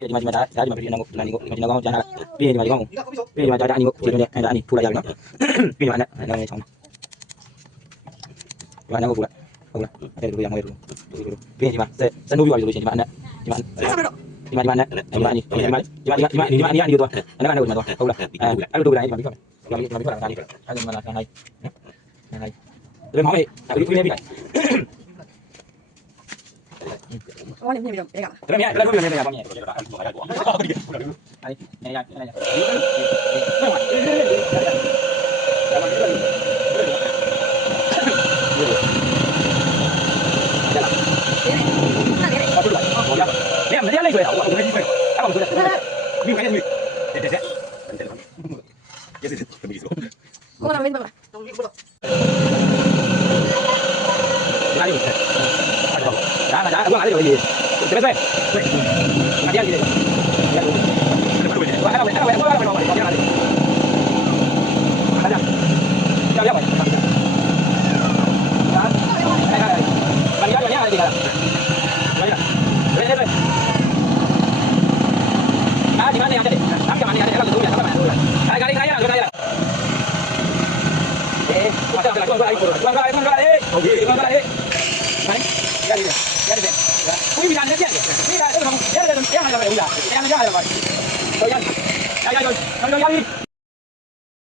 ဒီမှာဒါဒီမှာပြည်နေကိုဒီမှာကောင်းကျန်တာပြီးရင်ဒီမှာကောင်းပြီးရင်ဒီမှာဒါအနီကိုခြေလုံးနဲ့ဒါအနီထိုးလိုက်ရပြီနော်ပြီးရင်ဒီမှာနဲ့ချောင်းဒီမှာနဲ့ကိုဟုတ်လားအဲ့လိုရမှာလို့ပြီးရင်ဒီမှာစနိုးပြီးပါပြီဆိုလို့ရှိရင်ဒီမှာနဲ့ဒီမှာနဲ့ဒီမှာနဲ့ဒီမှာအနီဒီမှာအနီတော့အဲ့ဒါကနေဒီမှာတော့ဟုတ်လားအဲ့လိုတို့ကလည်းဒီမှာပြီးပါမယ်ဒီမှာပြီးပါတာဒါလေးအဲ့ဒီမှာလာခံလိုက်ခံလိုက်ဒီမှာမောင်လေးအဲ့လိုပြနေပြီလား我那边没干。这边这边这边这边方面，哎，哎呀，哎呀，你没来水啊？我没水，哎，我说的，没有看见没？这，也是什么意思？我那没办法。哪里有？拿，我拿这个东西，这边对，拿第二个，我还要，大家，要，